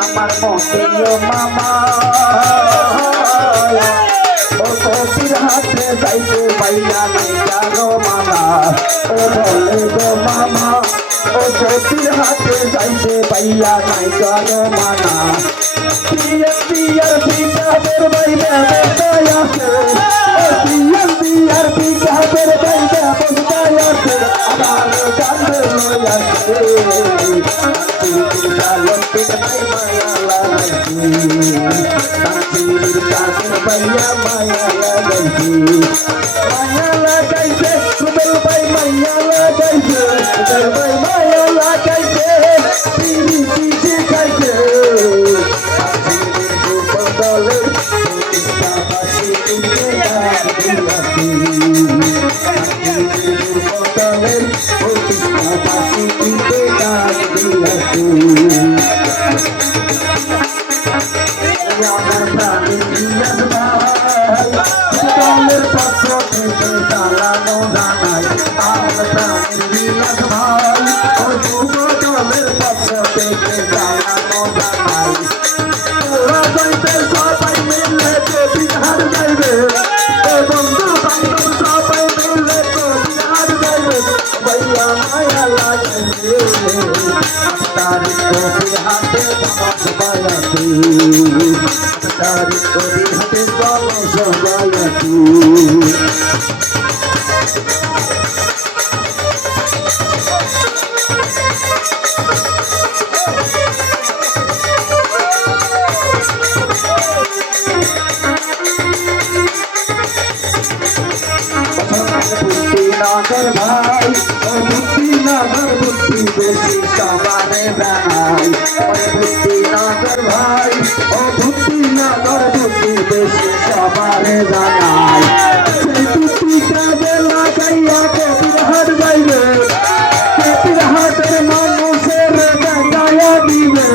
আমার মতে ও মামা ও কপির হাতে যাইতে পাইয়া নাই কারো মানা ও বলে গো মামা ও কপির হাতে যাইতে পাইয়া নাই কারো মানা বিয়ার বিকাবের বাইবে বসায় আছে ও বিয়ার বিকাবের বাইবে বসায় আছে আমার কান্দে লই আছে Maya lagaise, Rubel bay Maya lagaise, Rubel bay Maya lagaise, Siri siri gaise, Siri rupandale, Kita pasi kita dilati, Siri rupandale, Kita pasi kita dilati. Jangan berani dia Kalir patro থেকে চালানো জানাই আমার প্রাণী ভাই ও যুবদলের পত্র থেকে চালানো জানাই তোরা যাইতে সবাই মিলে বিহার যাইবে বন্ধু বান্ধব সবাই মিলে বিহার যাইবে ভাইয়া মায়া লাগাইবে তার কবি হাতে ধমক বায়াতি তার কবি হাতে ধমক বায়াতি নগর ভাই ও বুদ্ধি নগর বুদ্ধি বেশি সবারে জানাই ও বুদ্ধি নগর ভাই ও বুদ্ধি নগর বুদ্ধি বেশি সবারে জানাই সেই বুদ্ধি কাজে লাগাইয়া কবির হাট যাইবে কবির হাটের মানুষের গায়া দিবে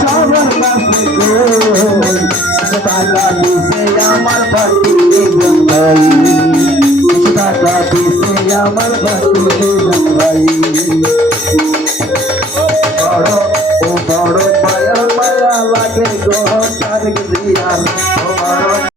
সবার কাছে টাকা দিছে আমার ভাতি জঙ্গাই টাকা দিছে আমার ভাতি জঙ্গাই বড় মায়া মায়া লাগে গো তার দিয়ার